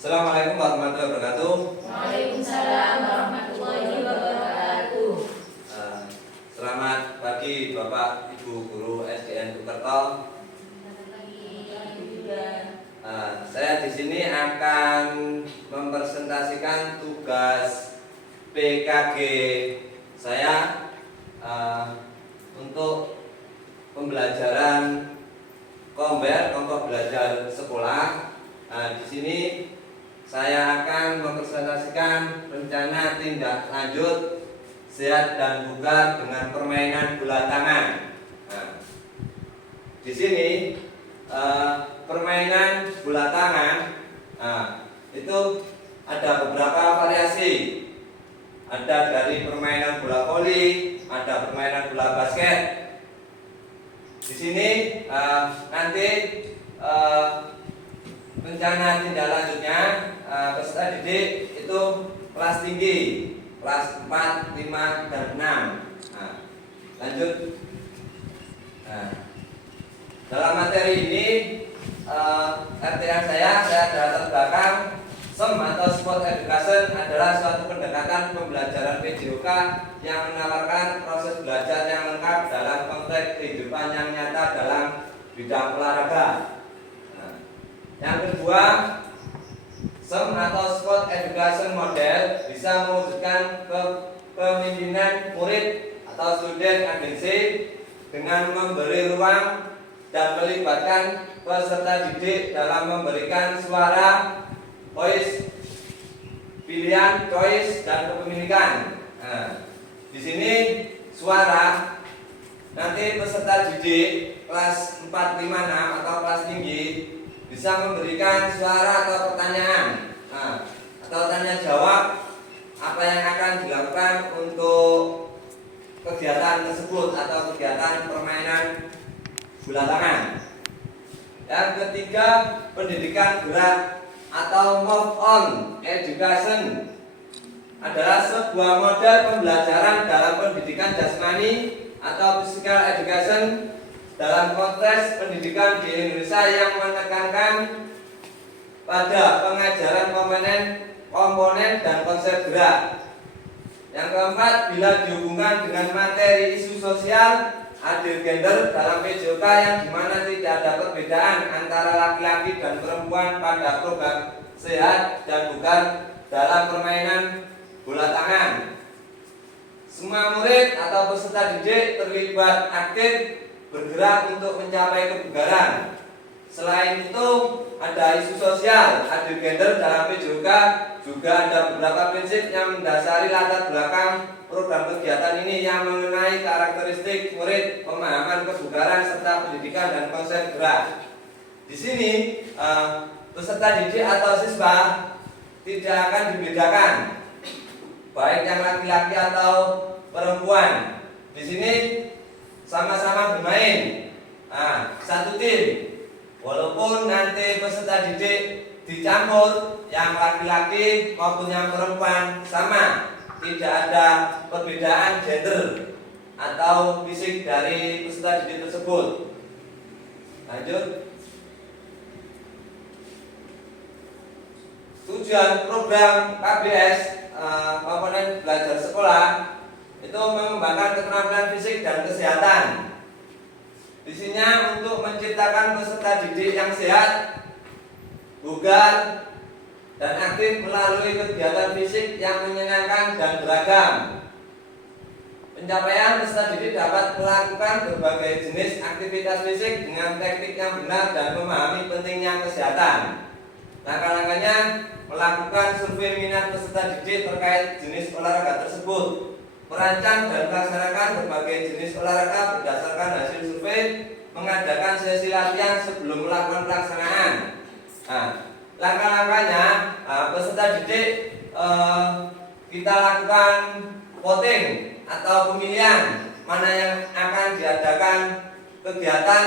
Assalamualaikum warahmatullahi wabarakatuh. Waalaikumsalam warahmatullahi wabarakatuh. Selamat pagi Bapak Ibu Guru SDN Tukerto. Saya di sini akan mempresentasikan tugas PKG saya untuk pembelajaran kelompok belajar sekolah. Di sini saya akan mempresentasikan rencana tindak lanjut sehat dan bugar dengan permainan bola tangan. Di sini permainan bola tangan itu ada beberapa variasi. Ada dari permainan bola voli, ada permainan bola basket. Di sini nanti rencana tindak lanjutnya peserta didik itu kelas tinggi, kelas 4, 5, dan 6. Lanjut. Dalam materi ini RTA saya ada latar belakang SEM atau Sport Education adalah suatu pendekatan pembelajaran PJOK yang menawarkan proses belajar yang lengkap dalam konteks kehidupan yang nyata dalam bidang olahraga. Yang kedua, SEM atau Sport Education Model bisa mewujudkan kepemimpinan murid atau student agency dengan memberi ruang dan melibatkan peserta didik dalam memberikan suara, voice, pilihan, choice, dan kepemilikan. Di sini suara, nanti peserta didik kelas 4, 5, 6 atau kelas tinggi bisa memberikan suara atau pertanyaan atau tanya jawab apa yang akan dilakukan untuk kegiatan tersebut atau kegiatan permainan bola tangan. Yang ketiga, pendidikan gerak atau move on education adalah sebuah model pembelajaran dalam pendidikan jasmani atau physical education dalam konteks pendidikan di Indonesia yang menekankan pada pengajaran komponen dan konsep gerak. Yang keempat, bila dihubungkan dengan materi isu sosial adil gender dalam PJOK yang dimana tidak ada perbedaan antara laki-laki dan perempuan pada program sehat dan bugar dalam permainan bola tangan. Semua murid atau peserta didik terlibat aktif bergerak untuk mencapai kebugaran. Selain itu ada isu sosial adil gender dalam PJOK, juga ada beberapa prinsip yang mendasari latar belakang program kegiatan ini yang mengenai karakteristik murid, pemahaman kebugaran serta pendidikan dan konsep gerak. Di sini peserta didik atau siswa tidak akan dibedakan baik yang laki-laki atau perempuan. Di sini sama-sama bermain satu tim. Walaupun nanti peserta didik dicampur yang laki-laki maupun yang perempuan sama, tidak ada perbedaan gender atau fisik dari peserta didik tersebut. Lanjut. Tujuan program KBS komponen belajar sekolah itu mengembangkan keterampilan fisik dan kesehatan. Visinya untuk menciptakan peserta didik yang sehat, bugar, dan aktif melalui kegiatan fisik yang menyenangkan dan beragam. Pencapaian peserta didik dapat melakukan berbagai jenis aktivitas fisik dengan teknik yang benar dan memahami pentingnya kesehatan. Langkah-langkahnya melakukan survei minat peserta didik terkait jenis olahraga tersebut, merancang dan melaksanakan berbagai jenis olahraga berdasarkan hasil survei, mengadakan sesi latihan sebelum melakukan pelaksanaan. Langkah-langkahnya peserta didik kita lakukan voting atau pemilihan mana yang akan diadakan kegiatan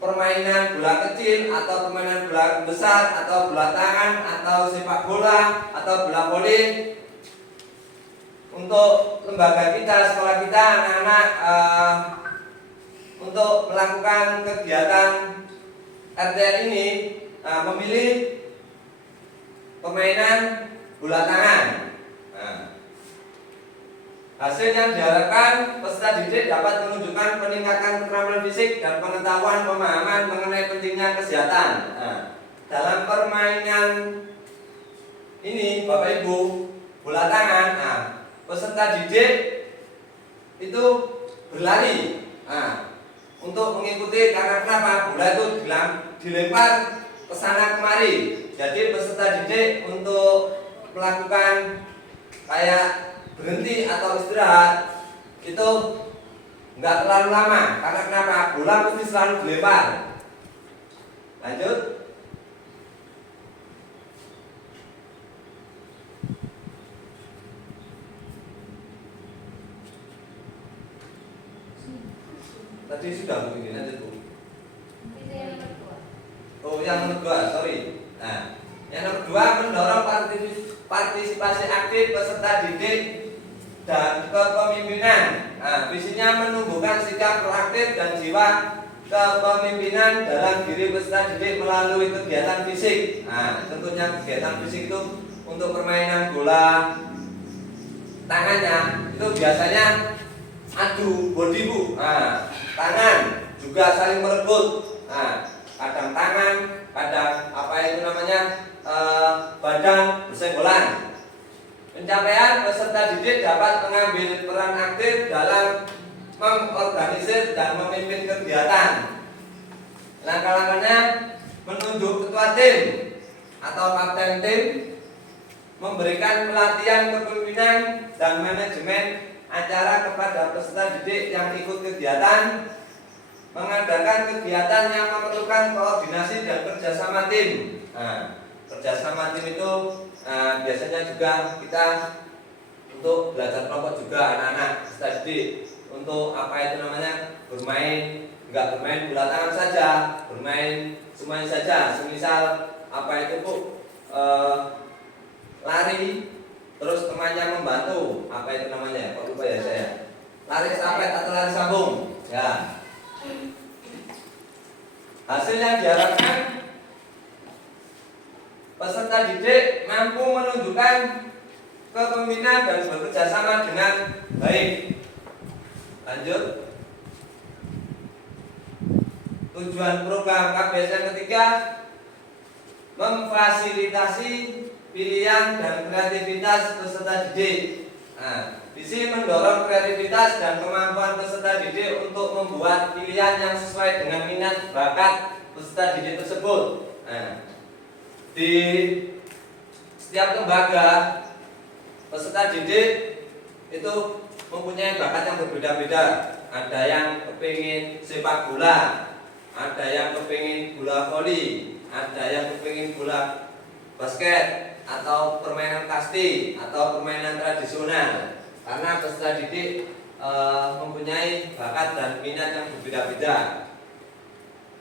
permainan bola kecil atau permainan bola besar atau bola tangan atau sepak bola atau bola voli. Untuk lembaga kita, sekolah kita, anak-anak untuk melakukan kegiatan RTL ini memilih permainan bola tangan. Nah, hasil yang diharapkan peserta didik dapat menunjukkan peningkatan keterampilan fisik dan pengetahuan pemahaman mengenai pentingnya kesehatan. Nah, dalam permainan ini Bapak Ibu bola tangan, nah, peserta didik itu berlari. Nah, untuk mengikuti karena kenapa bola itu dilempar ke sana kemari. Jadi peserta didik untuk melakukan kayak berhenti atau istirahat itu nggak terlalu lama. Karena kenapa? Bola mesti selalu dilempar. Lanjut. Tadi sudah begini aja Bu. Oh, yang nomor 2, sorry. Nah, yang nomor 2 mendorong partisipasi aktif peserta didik dan kepemimpinan. Nah, visinya menumbuhkan sikap proaktif dan jiwa kepemimpinan dalam diri peserta didik melalui kegiatan fisik. Nah, tentunya kegiatan fisik itu untuk permainan bola tangannya itu biasanya adu body Bu. Nah, tangan juga saling merebut. Nah, kadang tangan, kadang apa itu namanya badan bersenggolan. Pencapaian peserta didik dapat mengambil peran aktif dalam mengorganisir dan memimpin kegiatan. Langkah-langkahnya menunjuk ketua tim atau kapten tim, memberikan pelatihan kepemimpinan dan manajemen acara kepada peserta didik yang ikut kegiatan, mengadakan kegiatan yang memerlukan koordinasi dan kerjasama tim. Nah, kerjasama tim itu biasanya juga kita untuk belajar kelompok juga anak-anak peserta didik untuk apa itu namanya bermain, nggak bermain bola tangan saja, bermain semuanya saja. Semisal apa itu Bu, lari, terus temannya membantu, apa itu namanya? Kok lupa ya saya? Lari estafet atau lari sambung, ya. Hasil yang diharapkan peserta didik mampu menunjukkan kepemimpinan dan bekerja sama dengan baik. Lanjut. Tujuan program KBS yang ketiga memfasilitasi pilihan dan kreativitas peserta didik. Nah, visi mendorong kreativitas dan kemampuan peserta didik untuk membuat pilihan yang sesuai dengan minat bakat peserta didik tersebut. Nah, di setiap lembaga peserta didik itu mempunyai bakat yang berbeda-beda. Ada yang kepingin sepak bola, ada yang kepingin bola voli, ada yang kepingin bola basket atau permainan kasti atau permainan tradisional. Karena peserta didik mempunyai bakat dan minat yang berbeda-beda.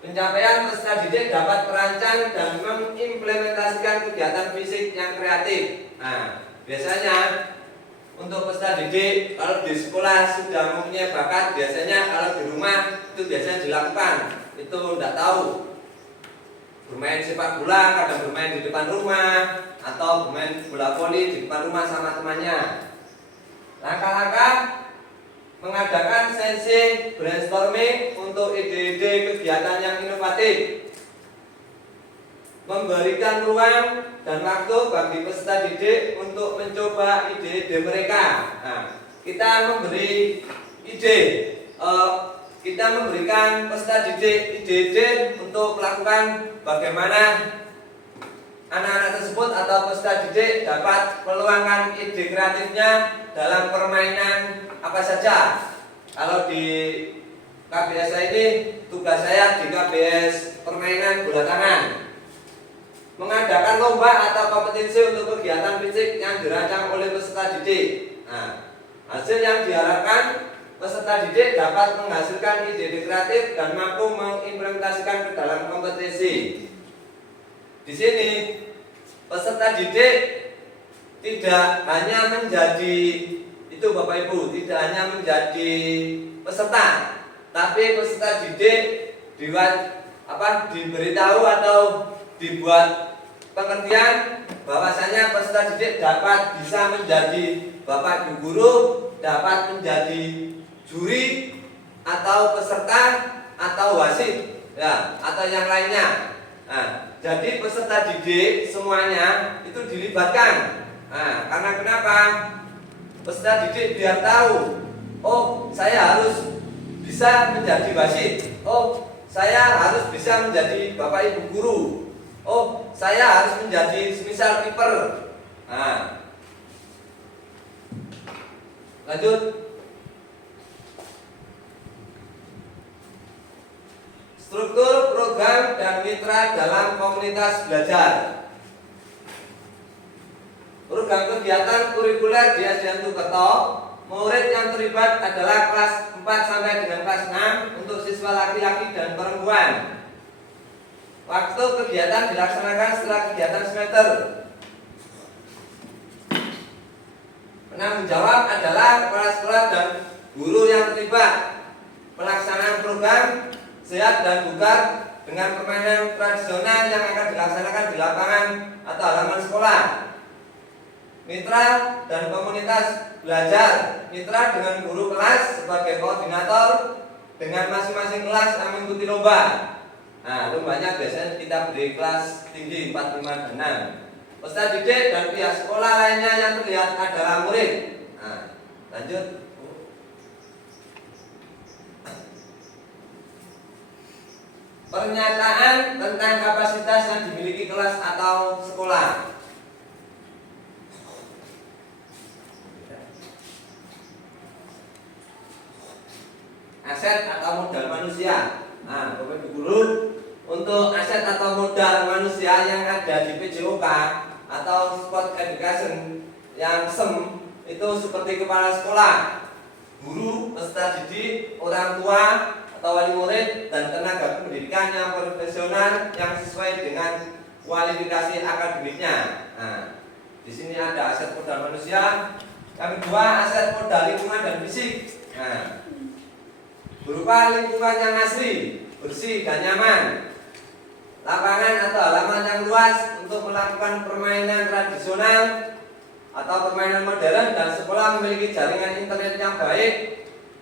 Pencapaian peserta didik dapat merancang dan mengimplementasikan kegiatan fisik yang kreatif. Nah, biasanya untuk peserta didik kalau di sekolah sudah mempunyai bakat, biasanya kalau di rumah itu biasanya dilakukan. Itu tidak tahu bermain sepak bola, kadang bermain di depan rumah atau bermain bola voli di depan rumah sama temannya. Langkah-langkah mengadakan sesi brainstorming untuk ide-ide kegiatan yang inovatif, memberikan ruang dan waktu bagi peserta didik untuk mencoba ide-ide mereka. Nah, kita memberi ide, kita memberikan peserta didik ide-ide untuk melakukan bagaimana anak-anak tersebut atau peserta didik dapat meluangkan ide kreatifnya dalam permainan apa saja. Kalau di KBS saya ini, tugas saya di KBS permainan bola tangan, mengadakan lomba atau kompetisi untuk kegiatan fisik yang dirancang oleh peserta didik. Nah, hasil yang diharapkan peserta didik dapat menghasilkan ide kreatif dan mampu mengimplementasikan ke dalam kompetisi. Di sini peserta didik tidak hanya menjadi itu Bapak Ibu, tidak hanya menjadi peserta, tapi peserta didik diberitahu atau dibuat pengertian bahwasanya peserta didik dapat bisa menjadi bapak ibu guru, dapat menjadi juri atau peserta atau wasit, ya, atau yang lainnya. Nah, jadi peserta didik semuanya itu dilibatkan. Nah, karena kenapa? Peserta didik biar tahu, oh saya harus bisa menjadi wasit, oh saya harus bisa menjadi bapak ibu guru, oh saya harus menjadi semisal kiper. Nah, lanjut. Struktur, program, dan mitra dalam komunitas belajar. Program kegiatan kurikuler di SDN Tukerto, murid yang terlibat adalah kelas 4 sampai dengan kelas 6 untuk siswa laki-laki dan perempuan. Waktu kegiatan dilaksanakan setelah kegiatan semester. Penanggung jawab adalah kepala sekolah dan guru yang terlibat. Pelaksanaan program sehat dan bugar dengan permainan tradisional yang akan dilaksanakan di lapangan atau halaman sekolah. Mitra dan komunitas belajar. Mitra dengan guru kelas sebagai koordinator dengan masing-masing kelas yang mengikuti lomba. Nah, lombanya biasanya kita beri kelas tinggi 4, 5, dan 6. Peserta didik dan pihak sekolah lainnya yang terlihat adalah murid. Nah, lanjut. Pernyataan tentang kapasitas yang dimiliki kelas atau sekolah. Aset atau modal manusia. Nah, Bapak Ibu Guru, untuk aset atau modal manusia yang ada di PJOK atau Sport Education yang SEM itu seperti kepala sekolah, guru, peserta didik, orang tua atau wali murid, dan tenaga pendidikan yang profesional yang sesuai dengan kualifikasi akademiknya. Nah, di sini ada aset modal manusia. Yang kedua, aset modal lingkungan dan fisik. Nah, berupa lingkungan yang asli, bersih dan nyaman, lapangan atau halaman yang luas untuk melakukan permainan tradisional atau permainan modern, dan sekolah memiliki jaringan internet yang baik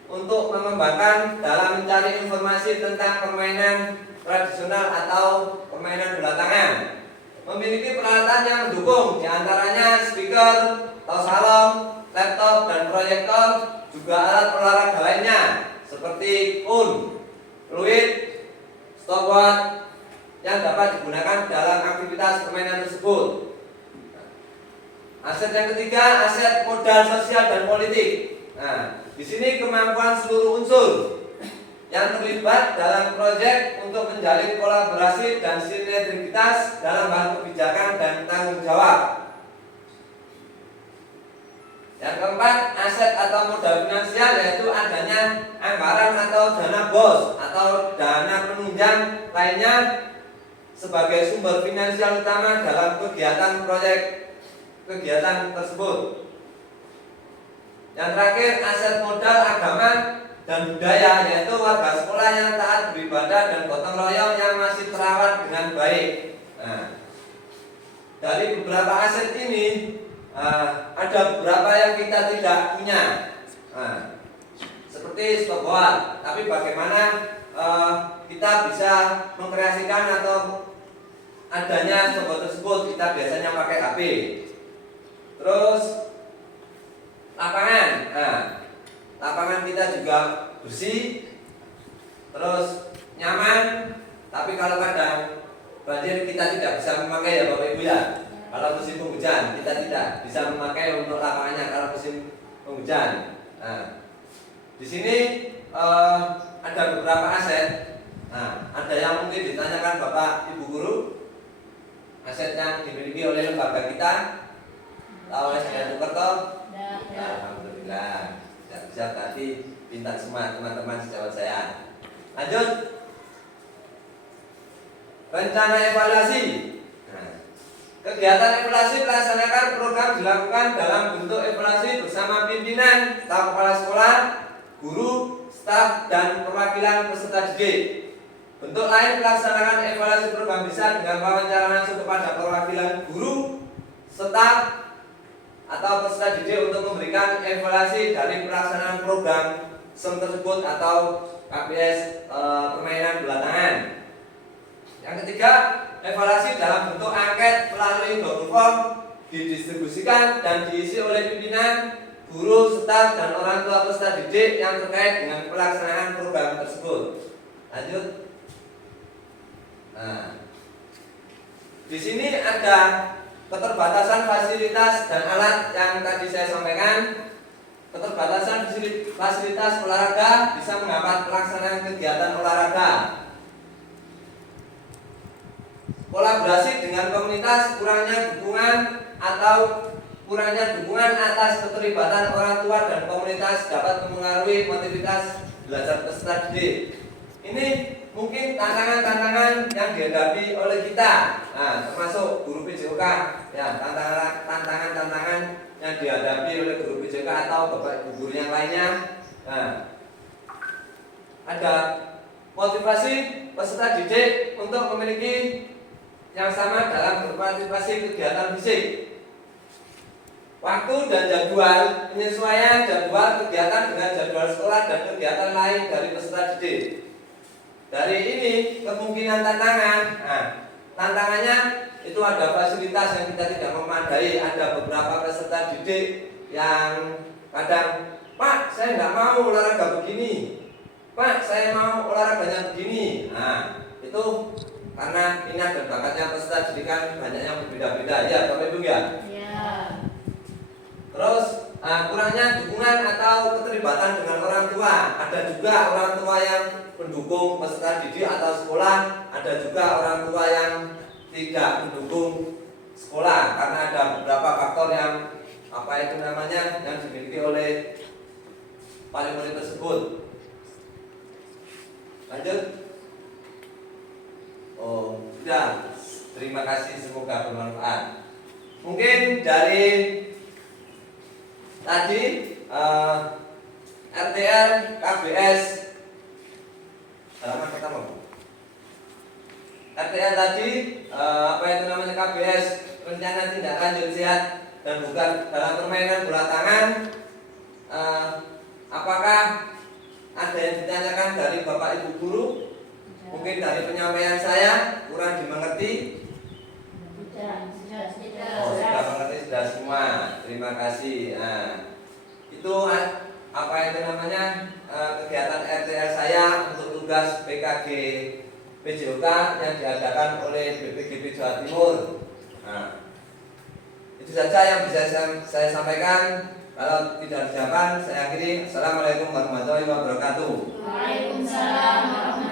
untuk mengembangkan dalam mencari informasi tentang permainan tradisional atau permainan bola tangan. Memiliki peralatan yang mendukung, diantaranya speaker, tos salom, laptop, dan proyektor, juga alat olahraga lainnya seperti fluid, stopwatch yang dapat digunakan dalam aktivitas permainan tersebut. Aset yang ketiga, aset modal sosial dan politik. Nah, di sini kemampuan seluruh unsur yang terlibat dalam proyek untuk menjalin kolaborasi dan sinergitas dalam hal kebijakan dan tanggung jawab. Yang keempat, aset atau modal finansial, yaitu adanya anggaran atau dana BOS atau dana penunjang lainnya sebagai sumber finansial utama dalam kegiatan tersebut. Yang terakhir, aset modal agama dan budaya, yaitu warga sekolah yang taat beribadah dan gotong royong yang masih terawat dengan baik. Nah, dari beberapa aset ini ada beberapa yang kita tidak punya. Nah, seperti stopwatch, tapi bagaimana kita bisa mengkreasikan atau adanya stopwatch tersebut? Kita biasanya pakai HP. Terus lapangan. Nah, lapangan kita juga bersih, terus nyaman. Tapi kalau kadang banjir kita tidak bisa memakai, ya Bapak Ibu ya. Kalau musim penghujan kita tidak bisa memakai untuk lapangannya kalau musim penghujan. Nah, di sini ada beberapa aset. Nah, ada yang mungkin ditanyakan Bapak Ibu Guru, aset yang dimiliki oleh lembaga kita, tahu SDN Tukerto? Alhamdulillah. Siap tadi pintar semua teman-teman sejawat saya. Lanjut. Rencana evaluasi. Nah, kegiatan evaluasi melaksanakan program dilakukan dalam bentuk evaluasi bersama pimpinan, staf kepala sekolah, guru, staf, dan perwakilan peserta didik. Bentuk lain pelaksanaan evaluasi program bisa dengan wawancara langsung kepada perwakilan guru, staf, atau peserta didik untuk memberikan evaluasi dari pelaksanaan program SEM tersebut atau KPS permainan bola tangan. Yang ketiga, evaluasi dalam bentuk angket melalui Google Form didistribusikan dan diisi oleh pimpinan, guru, staf, dan orang tua peserta didik yang terkait dengan pelaksanaan program tersebut. Lanjut. Nah, di sini ada keterbatasan fasilitas dan alat yang tadi saya sampaikan. Keterbatasan fasilitas olahraga bisa menghambat pelaksanaan kegiatan olahraga. Kolaborasi dengan komunitas, kurangnya dukungan atau kurangnya dukungan atas keterlibatan orang tua dan komunitas dapat mempengaruhi motivitas belajar peserta didik. Ini mungkin tantangan-tantangan yang dihadapi oleh kita, termasuk guru PJOK, ya, tantangan-tantangan yang dihadapi oleh guru PJOK atau bapak ibu guru yang lainnya. Nah, ada motivasi peserta didik untuk memiliki yang sama dalam berpartisipasi kegiatan fisik. Waktu dan jadwal, penyesuaian jadwal kegiatan dengan jadwal sekolah dan kegiatan lain dari peserta didik. Dari ini kemungkinan tantangan. Nah, tantangannya itu ada fasilitas yang kita tidak memadai. Ada beberapa peserta didik yang kadang, Pak, saya nggak mau olahraga begini. Pak, saya mau olahraganya begini. Nah, itu karena minat dan bakatnya peserta didik kan banyak yang berbeda-beda. Ya, Bapak Ibu ya. Ya. Terus kurangnya dukungan atau keterlibatan dengan orang tua. Ada juga orang tua yang mendukung peserta didik atau sekolah. Ada juga orang tua yang tidak mendukung sekolah karena ada beberapa faktor yang yang dimiliki oleh murid tersebut. Lanjut. Oh, sudah. Terima kasih, semoga bermanfaat. Mungkin dari tadi RTR KBS halaman pertama. RTR tadi KBS, rencana tindak lanjut sehat dan bukan dalam permainan bola tangan. Apakah ada yang ditanyakan dari Bapak Ibu guru? Mungkin dari penyampaian saya kurang dimengerti. Oh, sudah mengerti sudah semua. Terima kasih. Nah, itu kegiatan RTR saya untuk tugas PKG PJOK yang diadakan oleh BPGB Jawa Timur. Nah, itu saja yang bisa saya sampaikan. Kalau tidak dijawab, saya akhiri. Assalamualaikum warahmatullahi wabarakatuh. Waalaikumsalam warahmatullahi wabarakatuh.